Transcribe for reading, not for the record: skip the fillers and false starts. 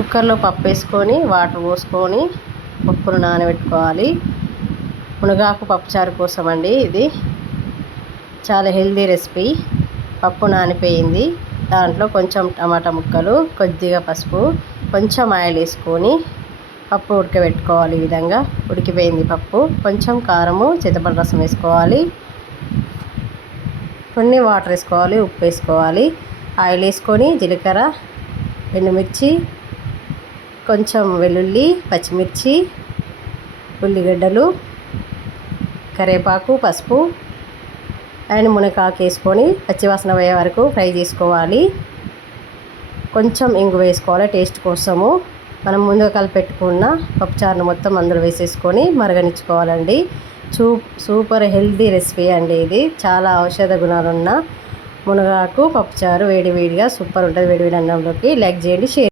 కుక్కర్లో పప్పు వేసుకొని వాటర్ పోసుకొని పప్పును నానబెట్టుకోవాలి. మునగాకు పప్పుచారు కోసం అండి ఇది. చాలా హెల్దీ రెసిపీ. పప్పు నానిపోయింది, దాంట్లో కొంచెం టమాటా ముక్కలు, కొద్దిగా పసుపు, కొంచెం ఆయిల్ వేసుకొని పప్పు ఉడకబెట్టుకోవాలి. ఈ విధంగా ఉడికిపోయింది పప్పు. కొంచెం కారము, చింతపండు రసం వేసుకోవాలి, కొన్ని వాటర్ వేసుకోవాలి, ఉప్పు వేసుకోవాలి. ఆయిల్ వేసుకొని జీలకర్ర, ఎండుమిర్చి, కొంచెం వెల్లుల్లి, పచ్చిమిర్చి, ఉల్లిగడ్డలు, కరివేపాకు, పసుపు అండ్ మునగాకు వేసుకొని పచ్చివాసన పోయే వరకు ఫ్రై చేసుకోవాలి. కొంచెం ఇంగువ వేసుకోవాలి టేస్ట్ కోసము. మనం ముందుగా కలిపెట్టుకున్న పప్పుచారును మొత్తం అందులో వేసేసుకొని మరగనిచ్చుకోవాలండి. సూపర్ హెల్దీ రెసిపీ అండి ఇది. చాలా ఔషధ గుణాలున్న మునగాకు పప్పుచారు వేడి వేడిగా సూపర్ ఉంటుంది. వేడి వేడి అన్నంలోకి. లైక్ చేయండి, షేర్